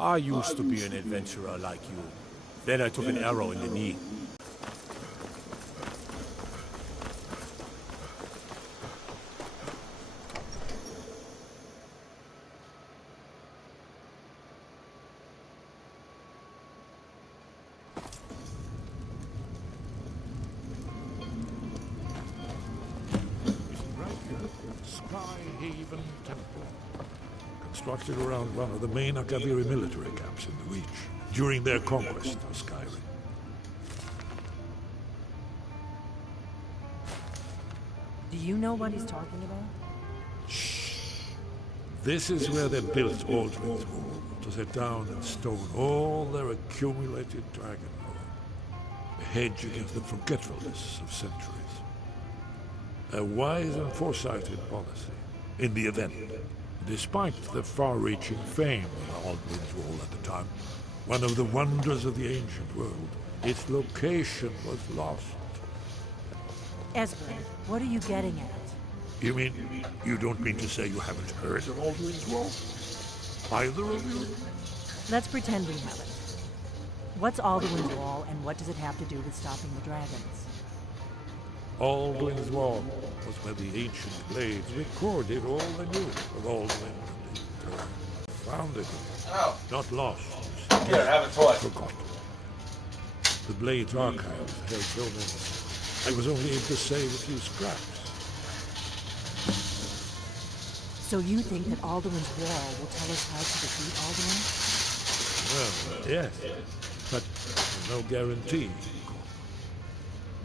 I used to be an adventurer like you. Then I took an arrow in the knee. Skyrim Temple. Constructed around one of the main Akaviri military camps in the Reach during their conquest of Skyrim. Do you know what he's talking about? Shh. This is where they built Aldrin's Wall to set down in stone all their accumulated dragon lore, a hedge against the forgetfulness of centuries. A wise and foresighted policy in the event. Despite the far-reaching fame of Aldrin's Wall at the time, one of the wonders of the ancient world, its location was lost. Esbern, what are you getting at? You mean, you don't mean to say you haven't heard of Aldrin's Wall? Either of you? Let's pretend we haven't. What's Alduin's Wall, and what does it have to do with stopping the dragons? Aldrin's Wall was where the ancient blades recorded all they knew of Aldrin and his return. Founded it, not lost. Here, have a toy. Forgotten. The Blades archives held so many. I was only able to save a few scraps. So you think that Alduin's Wall will tell us how to defeat Alduin? Well, yes, but no guarantee.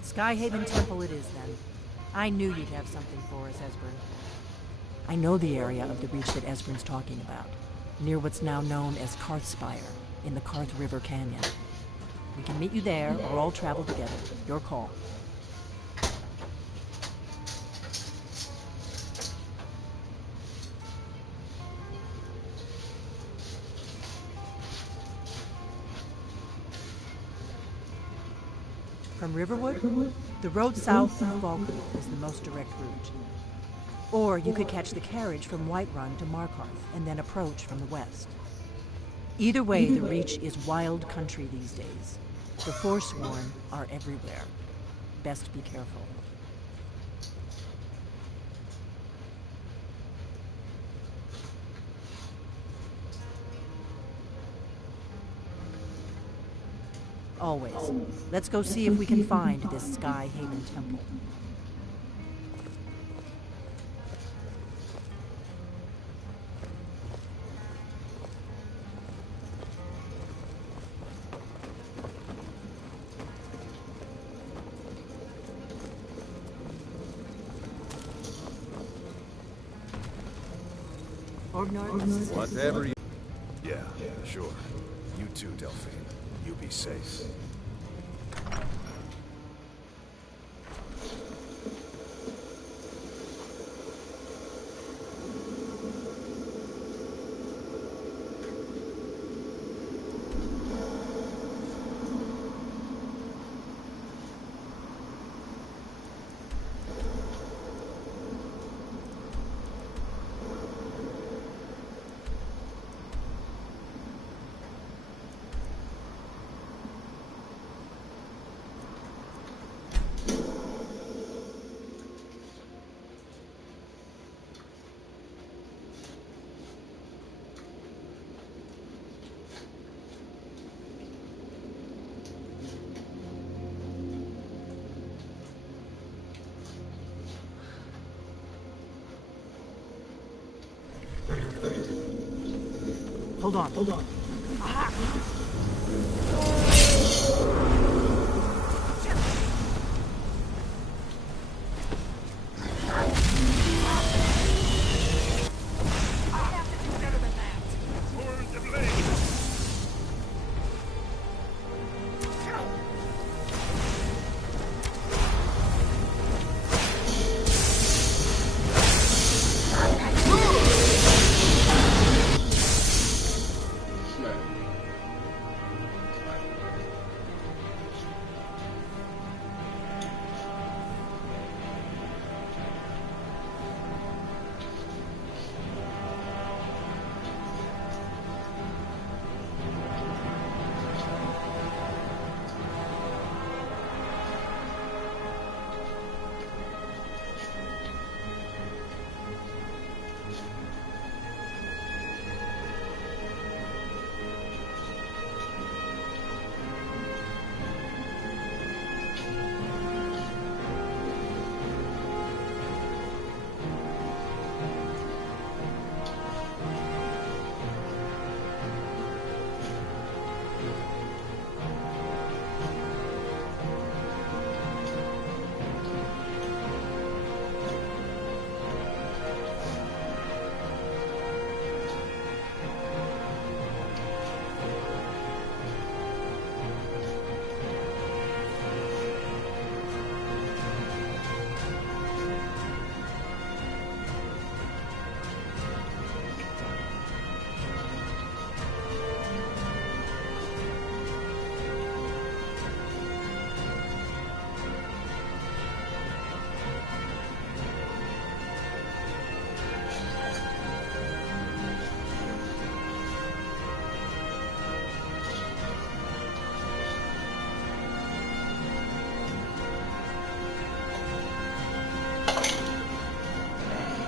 Skyhaven Temple it is, then. I knew you'd have something for us, Esbern. I know the area of the Reach that Esbern's talking about, near what's now known as Karthspire, in the Karth River Canyon. We can meet you there, or all travel together. Your call. From Riverwood, the road south through Vulcan is the most direct route. Or you could catch the carriage from Whiterun to Markarth and then approach from the west. Either way, the Reach is wild country these days. The Forsworn are everywhere. Best be careful. Always. Let's go see if we can find this Skyhaven Temple. Whatever you... Yeah, sure. You too, Delphine. You be safe. Hold on, hold on.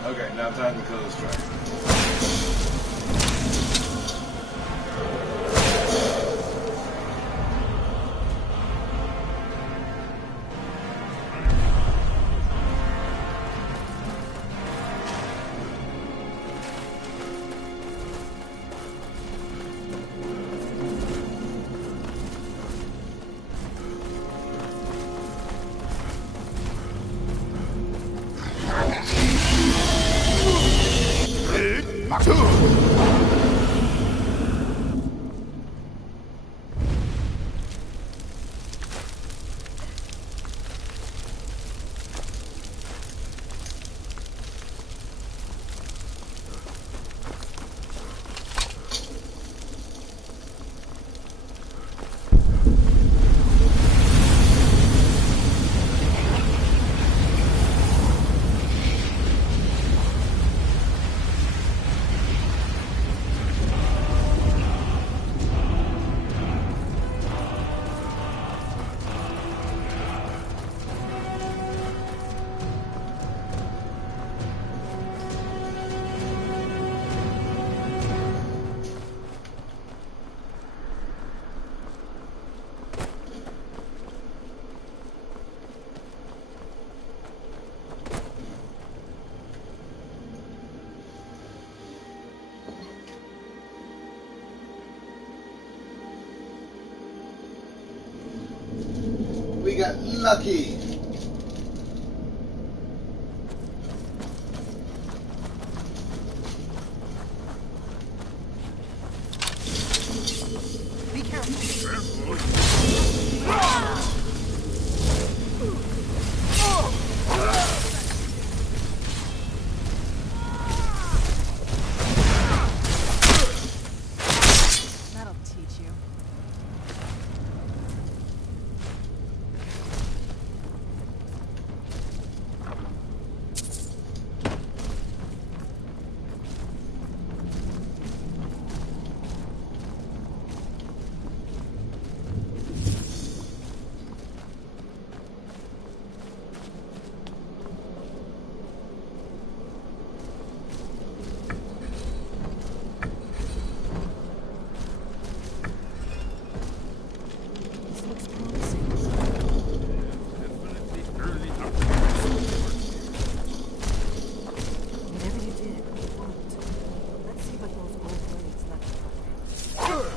Okay, now time to kill this dragon. We got lucky. Be careful. That'll teach you. This looks promising. Whatever you did, it worked. Let's see what those old blades left behind.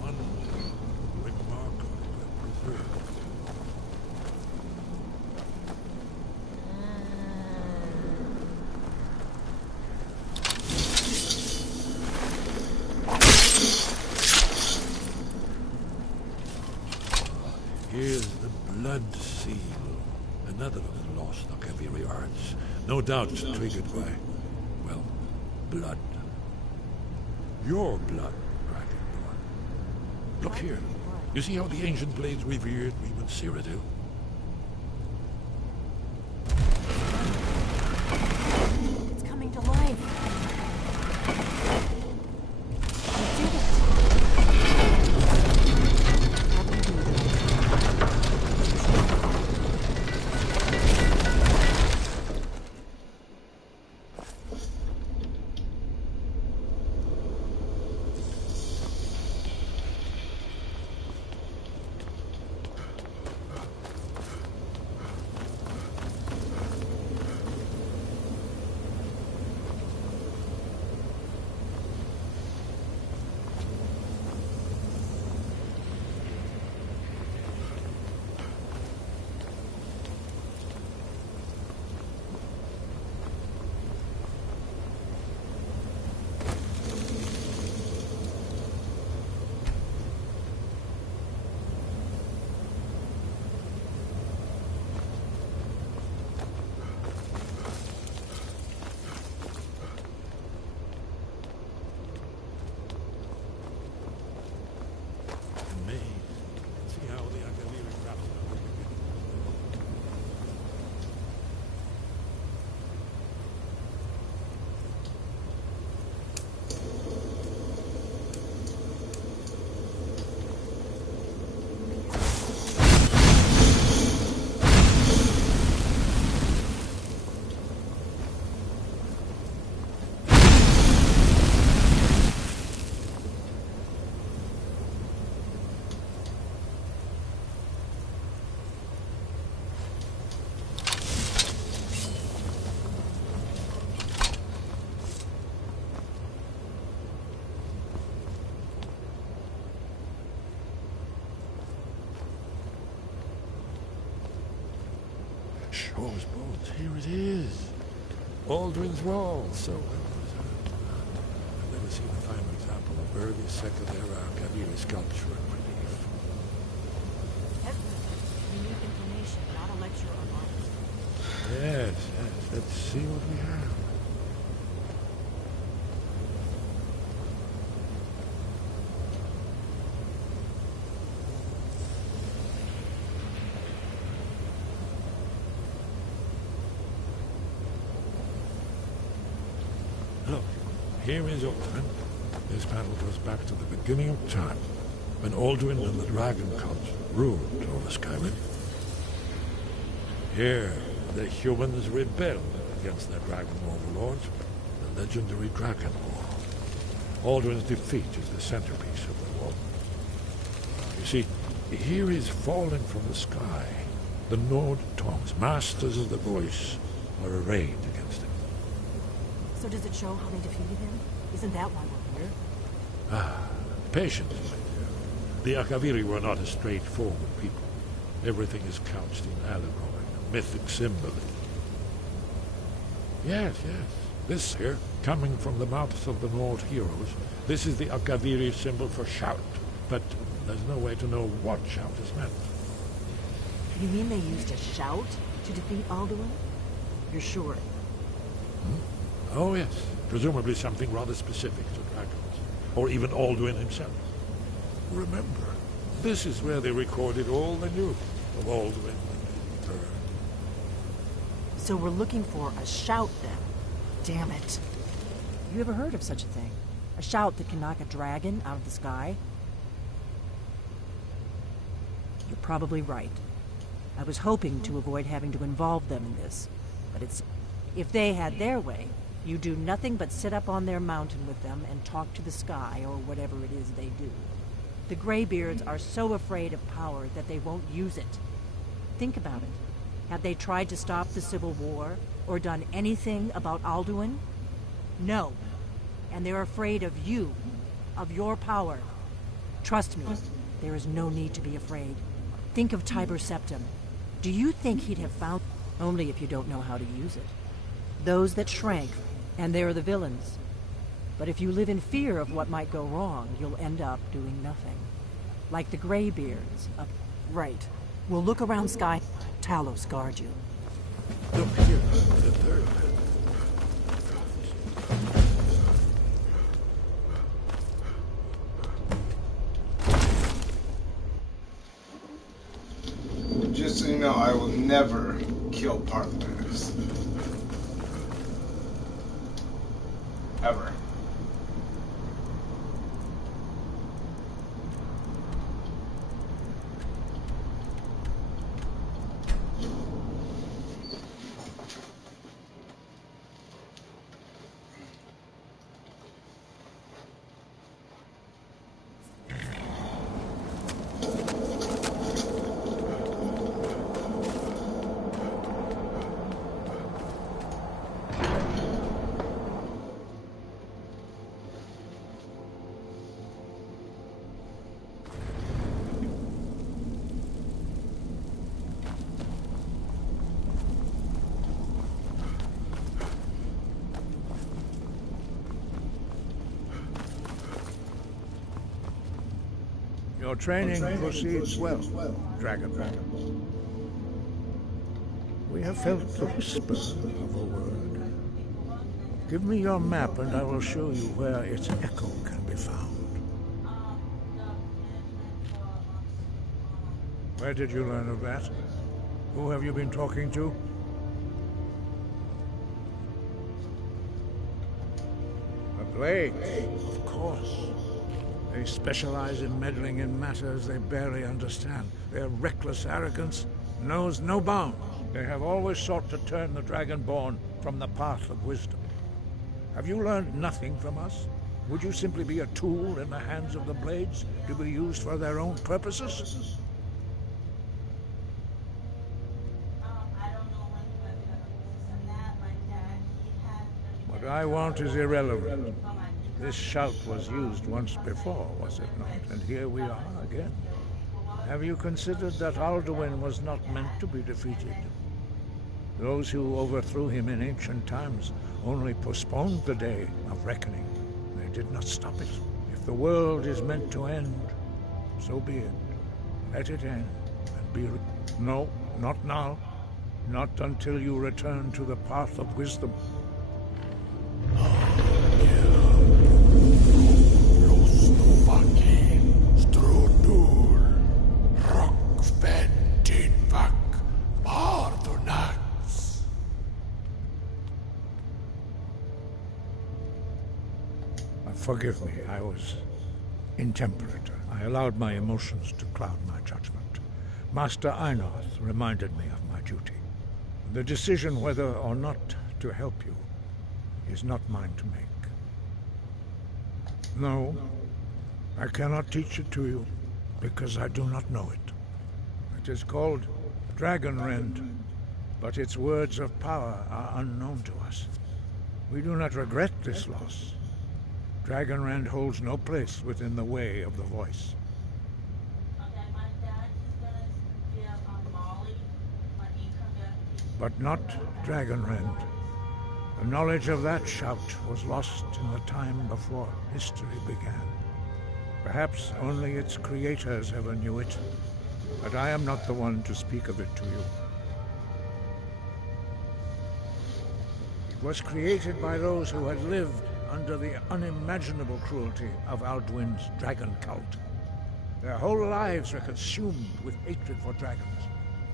One with marker preserved. Here's the blood seal. Another of the lost Akaviri arts. No doubt triggered by, well, blood. Your blood, Dragonborn. Look here. You see how the ancient blades revered even Cyrodiil? It's coming to life. You did it. Shaw's bones. Here it is. Aldrin's Wall. So well preserved. I've never seen a finer example of early Second Era Kaviri sculpture and relief. Unique information, not a lecture on art. Yes, yes. Let's see what we have. Look, here is Aldrin. This panel goes back to the beginning of time, when Aldrin and the Dragon Cult ruled over Skyrim. Here, the humans rebelled against their dragon overlords, the legendary Dragon War. Aldrin's defeat is the centerpiece of the war. You see, here is falling from the sky. The Nord Tongs, masters of the voice, are arrayed against him. So does it show how they defeated him? Isn't that why we're here? Ah, patience, my dear. The Akaviri were not a straightforward people. Everything is couched in allegory, mythic symbolism. Yes, yes. This here, coming from the mouths of the Nord heroes, this is the Akaviri symbol for shout. But there's no way to know what shout is meant. You mean they used a shout to defeat Alduin? You're sure? Oh, yes. Presumably something rather specific to dragons. Or even Alduin himself. Remember, this is where they recorded all they knew of Alduin and his bird. So we're looking for a shout then. Damn it. You ever heard of such a thing? A shout that can knock a dragon out of the sky? You're probably right. I was hoping to avoid having to involve them in this, but it's... If they had their way, you do nothing but sit up on their mountain with them and talk to the sky, or whatever it is they do. The Greybeards are so afraid of power that they won't use it. Think about it. Have they tried to stop the Civil War, or done anything about Alduin? No. And they're afraid of you, of your power. Trust me, there is no need to be afraid. Think of Tiber Septim. Do you think he'd have found... Only if you don't know how to use it. Those that shrank, and they're the villains. But if you live in fear of what might go wrong, you'll end up doing nothing. Like the Greybeards. Right. We'll look around Sky. Talos guard you. Look here, the third man. Just so you know, I will never kill partners. Ever. Your training proceeds well, Dragon. We have felt the whisper of a word. Give me your map and I will show you where its echo can be found. Where did you learn of that? Who have you been talking to? A blade, of course. They specialize in meddling in matters they barely understand. Their reckless arrogance knows no bounds. They have always sought to turn the Dragonborn from the path of wisdom. Have you learned nothing from us? Would you simply be a tool in the hands of the Blades to be used for their own purposes? What I want is irrelevant. This shout was used once before, was it not? And here we are again. Have you considered that Alduin was not meant to be defeated? Those who overthrew him in ancient times only postponed the day of reckoning. They did not stop it. If the world is meant to end, so be it. Let it end and be... No, not now. Not until you return to the path of wisdom. Forgive me, I was intemperate. I allowed my emotions to cloud my judgment. Master Einoth reminded me of my duty. The decision whether or not to help you is not mine to make. No, I cannot teach it to you, because I do not know it. It is called Dragonrend, but its words of power are unknown to us. We do not regret this loss. Dragonrend holds no place within the way of the voice. But not Dragonrend. The knowledge of that shout was lost in the time before history began. Perhaps only its creators ever knew it, but I am not the one to speak of it to you. It was created by those who had lived under the unimaginable cruelty of Alduin's dragon cult. Their whole lives were consumed with hatred for dragons,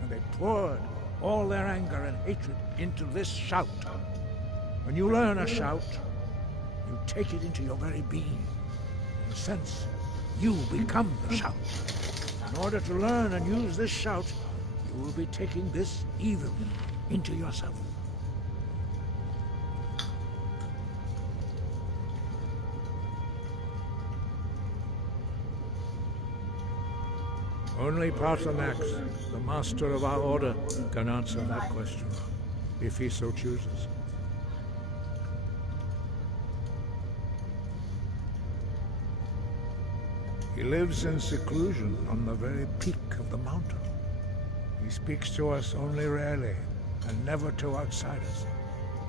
and they poured all their anger and hatred into this shout. When you learn a shout, you take it into your very being. In a sense, you become the shout. In order to learn and use this shout, you will be taking this evil into yourself. Only Paarthurnax, the master of our order, can answer that question, if he so chooses. He lives in seclusion on the very peak of the mountain. He speaks to us only rarely, and never to outsiders.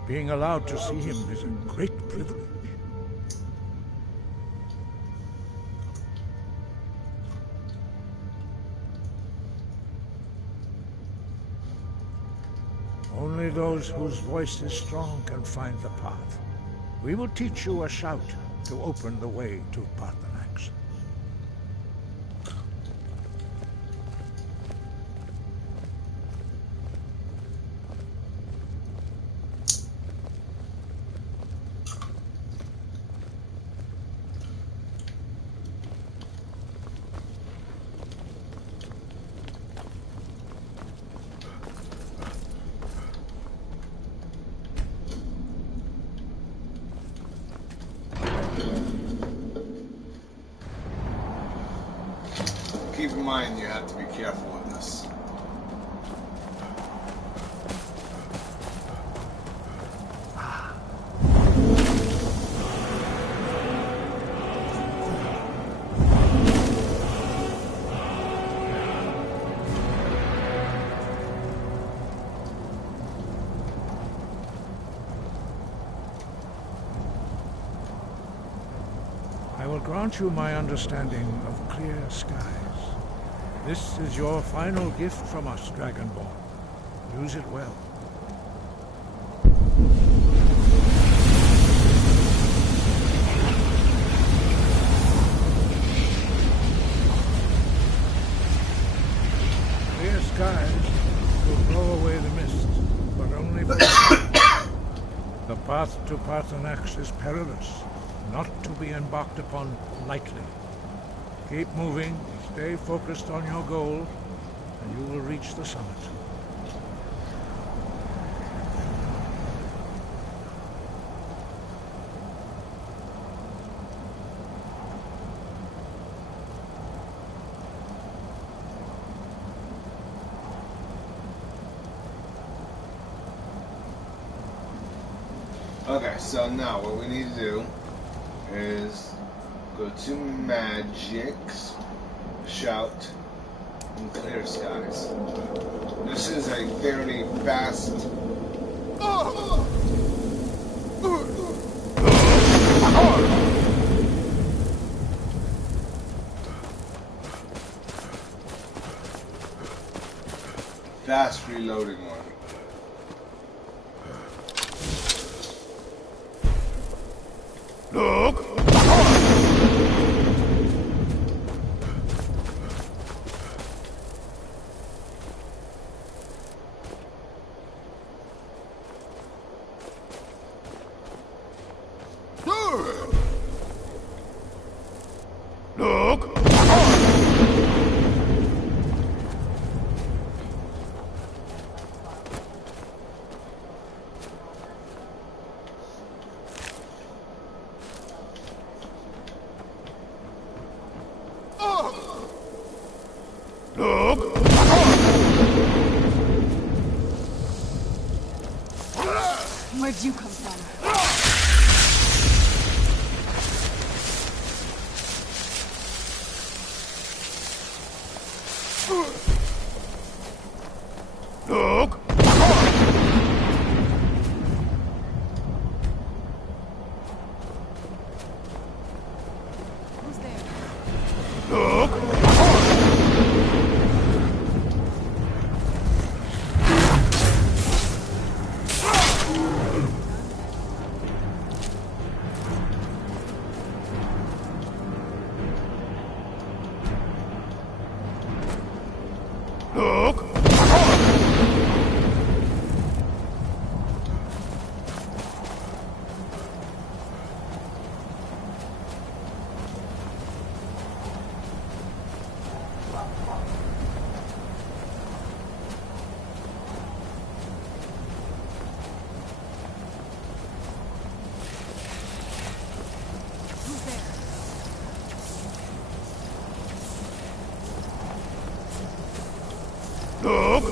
Being allowed to see him is a great privilege. Only those whose voice is strong can find the path. We will teach you a shout to open the way to Paarthurnax. Keep in mind you have to be careful with this. I will grant you my understanding of clear skies. This is your final gift from us, Dragonborn. Use it well. Clear skies will blow away the mist, but only for the path to Paarthurnax is perilous, not to be embarked upon lightly. Keep moving, stay focused on your goal, and you will reach the summit. Okay, so now what we need to do is go to Magics, shout, in clear skies. This is a fairly fast. Fast reloading one. Look! Look! Look! Where'd you come from? Look! Who's there? Look! Look! Who's there? Look!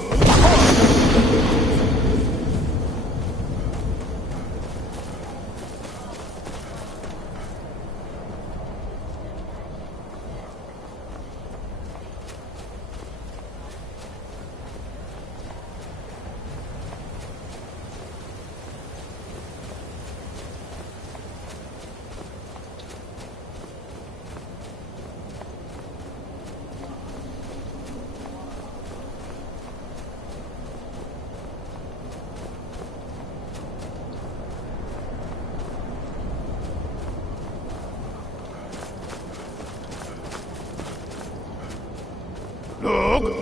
Look!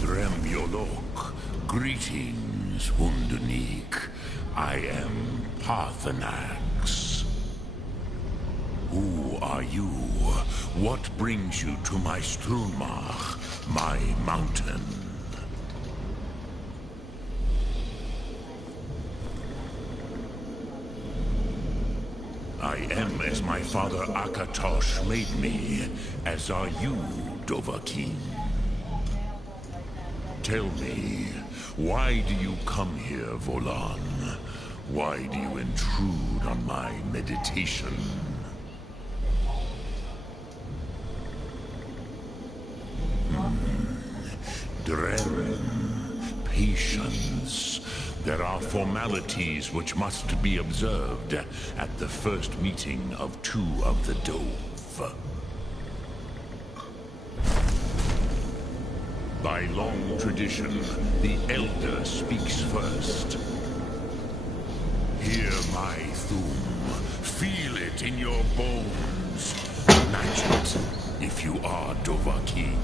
Dremyolok, greetings, Undunik. I am Parthenax. Who are you? What brings you to my Strunmach, my mountain? I am as my father Akatosh made me, as are you, Dovahkiin. Tell me, why do you come here, Volan? Why do you intrude on my meditation? Dren, patience. There are formalities which must be observed at the first meeting of two of the Dove. By long tradition, the Elder speaks first. Hear my Thum. Feel it in your bones. Match it if you are Dovahkiin.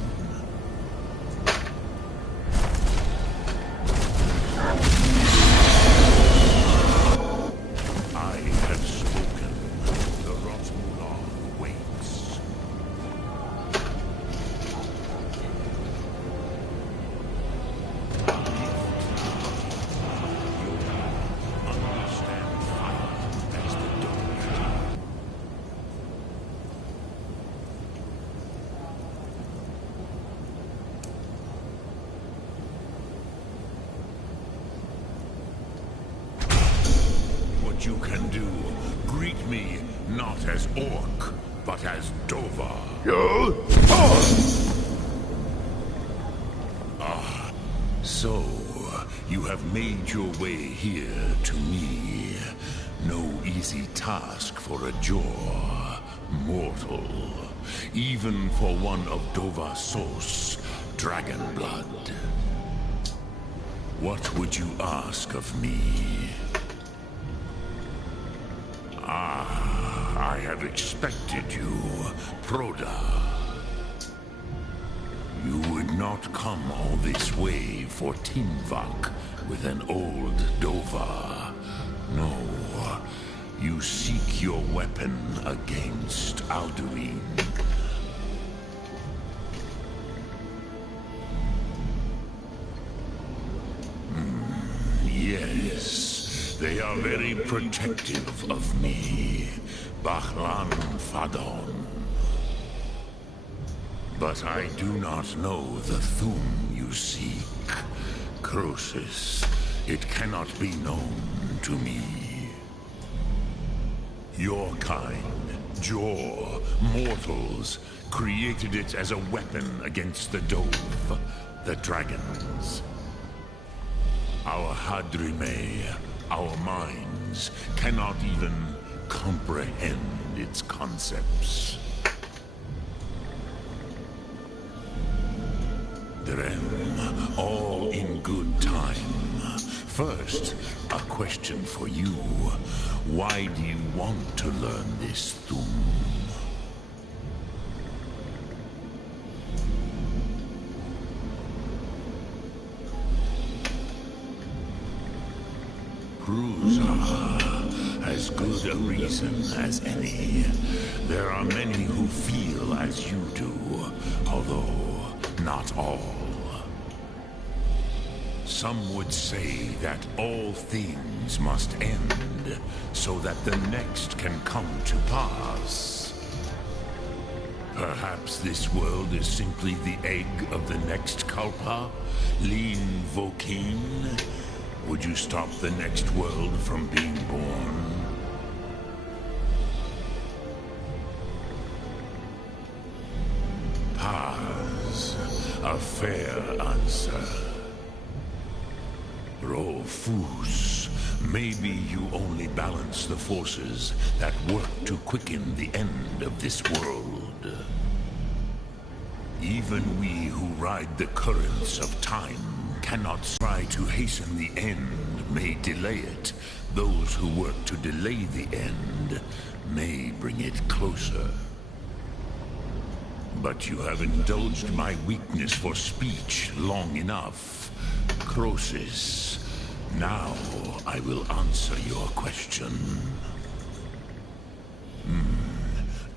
I have spoken. The Rotmulan waits. not as Orc, but as Dovar. So, you have made your way here to me. No easy task for a Jor, mortal. Even for one of Dovar source, dragon blood. What would you ask of me? I have expected you, Proda. You would not come all this way for Tinvak with an old Dovar. No, you seek your weapon against Alduin. Yes, they are very protective of me, Bahlan Fadon. But I do not know the Thum you seek. Croesus, it cannot be known to me. Your kind, Jor, mortals, created it as a weapon against the Dove, the dragons. Our Hadrime, our minds, cannot even comprehend its concepts. Drem, all in good time. First, a question for you. Why do you want to learn this Thum? As good a reason as any. There are many who feel as you do, although not all. Some would say that all things must end, so that the next can come to pass. Perhaps this world is simply the egg of the next Kalpa, Lin Vokin. Would you stop the next world from being born? Paz, a fair answer. Rofus, maybe you only balance the forces that work to quicken the end of this world. Even we who ride the currents of time cannot try to hasten the end, may delay it. Those who work to delay the end may bring it closer. But you have indulged my weakness for speech long enough. Croesus, now I will answer your question.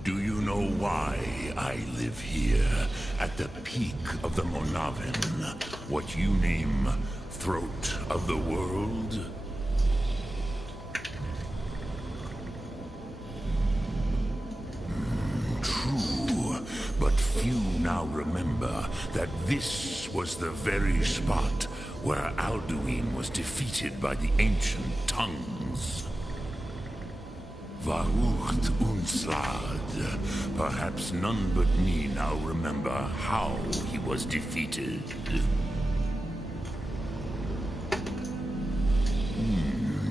Do you know why I live here, at the peak of the Monavin, what you name Throat of the World? True, but few now remember that this was the very spot where Alduin was defeated by the ancient tongues. Varucht Unslad. Perhaps none but me now remember how he was defeated.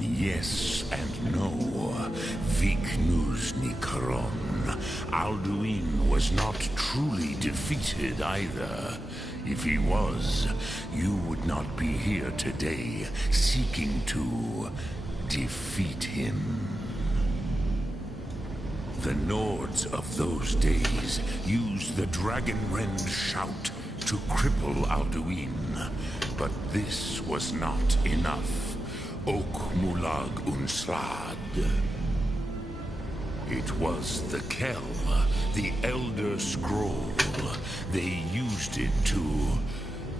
Yes and no. Viknus Nikaron. Alduin was not truly defeated either. If he was, you would not be here today seeking to defeat him. The Nords of those days used the Dragon-Rend shout to cripple Alduin, but this was not enough. Ok Mulag Unslad. It was the Kell, the Elder Scroll. They used it to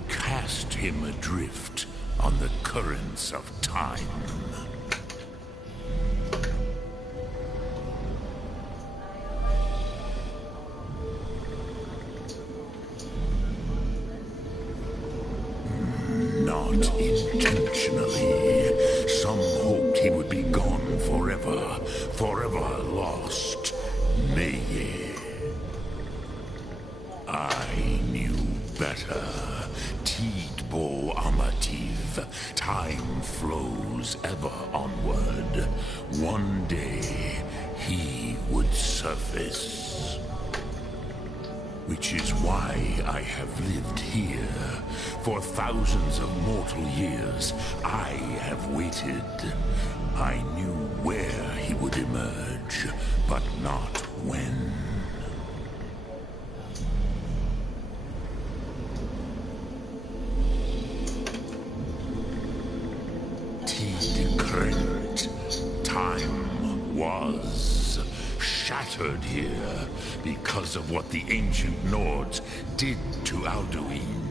cast him adrift on the currents of time. Not intentionally. Some hoped he would be gone forever, forever lost. Meye. I knew better. Tidbo Amativ. Time flows ever onward. One day, he would surface. Which is why I have lived here. For thousands of mortal years, I have waited. I knew where he would emerge, but not when. Tidkrent. Time was shattered here because of what the ancient Nords did to Alduin.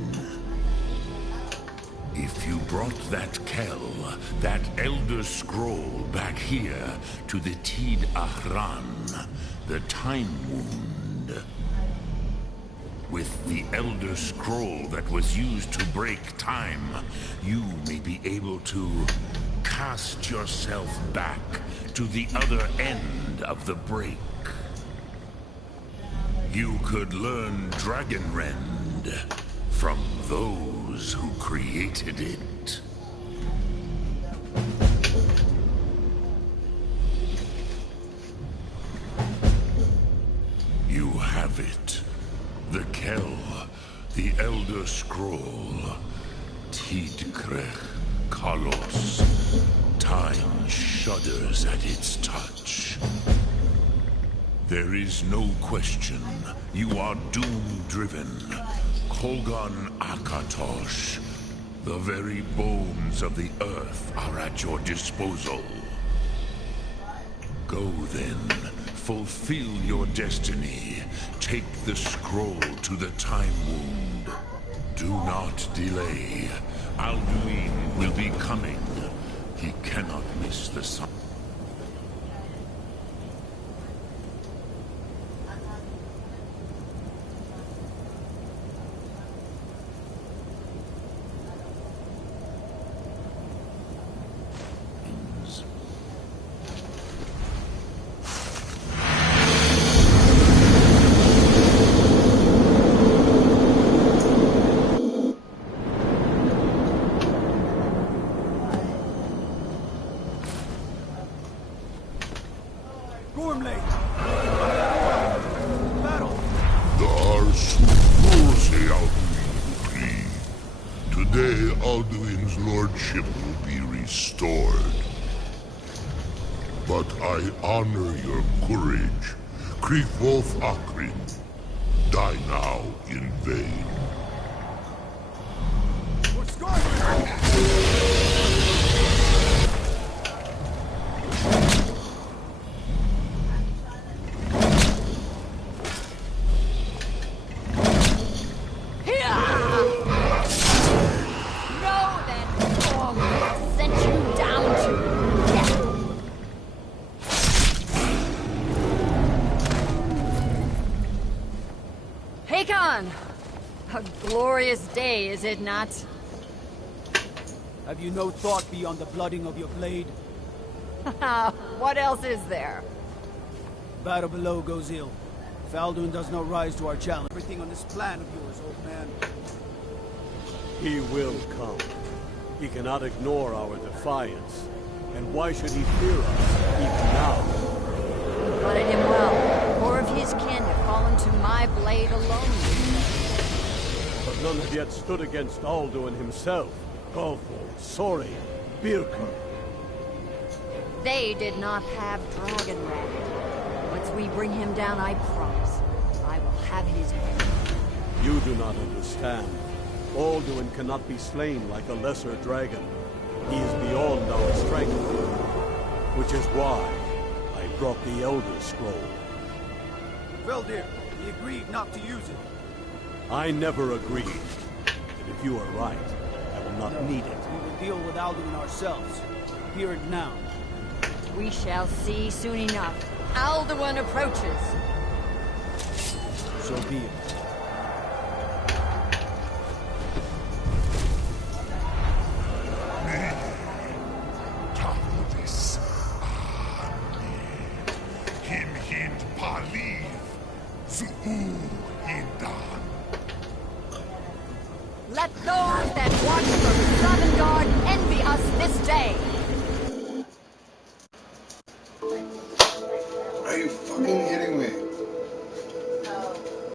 If you brought that Kell, that Elder Scroll back here to the Tid Ahran, the Time Wound, with the Elder Scroll that was used to break time, you may be able to cast yourself back to the other end of the break. You could learn Dragonrend from those who created it. You have it. The Kell, the Elder Scroll, Tidkrech Kalos. Time shudders at its touch. There is no question. You are doom-driven. Kolgan Akatosh. The very bones of the earth are at your disposal. Go then. Fulfill your destiny. Take the scroll to the Time Wound. Do not delay. Alduin will be coming. He cannot miss the sun. Today, Alduin's lordship will be restored. But I honor your courage. Kriegwolf Akrin. Die now in vain. What's going on? A glorious day, is it not? Have you no thought beyond the blooding of your blade? What else is there? Battle below goes ill. If Alduin does not rise to our challenge, everything on this plan of yours, old man. He will come. He cannot ignore our defiance. And why should he fear us, even now? Blooded him well. More of his kin have fallen to my blade alone. But none have yet stood against Alduin himself. Golfo, Sori, Birka. They did not have Dragonrend. Once we bring him down, I promise, I will have his head. You do not understand. Alduin cannot be slain like a lesser dragon. He is beyond our strength. Which is why I brought the Elder Scroll. Veldir, he agreed not to use it. I never agreed. And if you are right, I will not need it. We will deal with Alduin ourselves. Here and now. We shall see soon enough. Alduin approaches. So be it. Him hind Pali Hindan. Let those that watch from Sovngarde envy us this day!